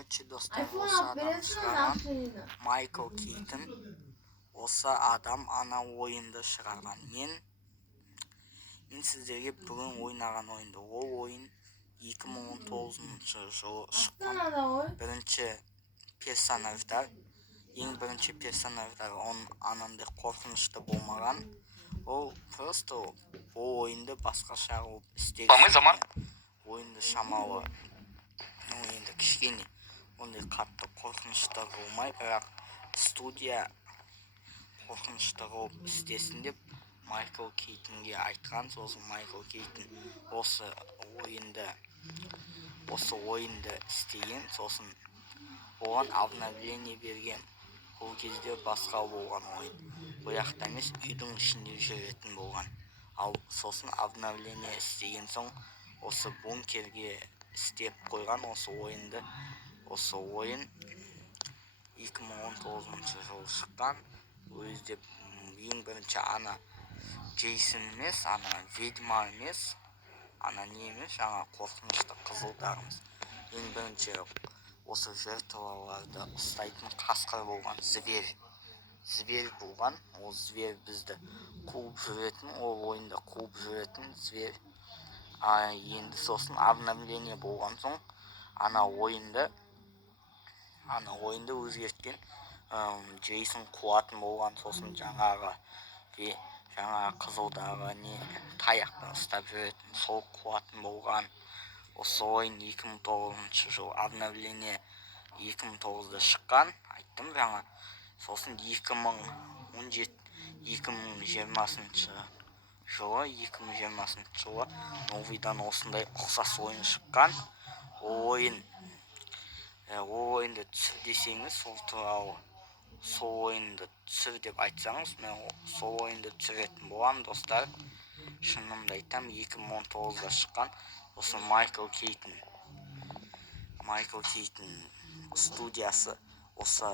Короче, достар, осы адам шығарған Майкл Кейтон. Осы адам ана ойынды шығарған. Мен сіздерге бүгін ойнаған ойынды. Ол ойын 2019 жылы шыққан. Бірінші персонаждар, ең бірінші персонаждар оның анандай қорқынышты болмаған. Ол просто ол ойынды басқаша қылып істеген. Ойынды шамалы, енді кішкене ондай қатты қорқынышты қылмай, бірақ студия қорқынышты қылып істесін деп Майкл Кейтонге айтқан. Сосын Майкл Кейтон осы ойынды істеген. Сосын оған обновление берген. Ол кезде басқа болған ойын. Бұл жақта емес, үйдің ішінде жүретін болған. Ал сосын обновление істеген соң осы бункерге істеп қойған осы ойынды. Осы ойын 2019 жылы шыққан. Өздеп ең бірінші ана Джейсон емес, ана ведьма емес, ана не емес, жаңа қорқынышты қызылдарымыз. Ең бірінші осы жертваларды ұстайтын қасқыр болған, зверь болған. Ол зверь бізді қуып жүретін, ол ойында қуып жүретін зверь. Енді сосын обновление болған соң ана ойынды өзгерткен. Джейсон қуатын болған. Сосын жаңағы қызылдағы таяқтан ұстап жүретін сол қуатын болған. Осы ойын 2009 жыл обновление 2009-да шыққан, айттым жаңа. Сосын 2020 жылы новыйдан осындай ұқсас ойын шыққан. Ол ойынды түсір десеңіз, сол туралы сол ойынды түсір деп айтсаңыз, мен сол ойынды түсіретін боламын, достар. Шынымды айтам, 2019-да шыққан. Осы Майкл Кейтон студиясы осы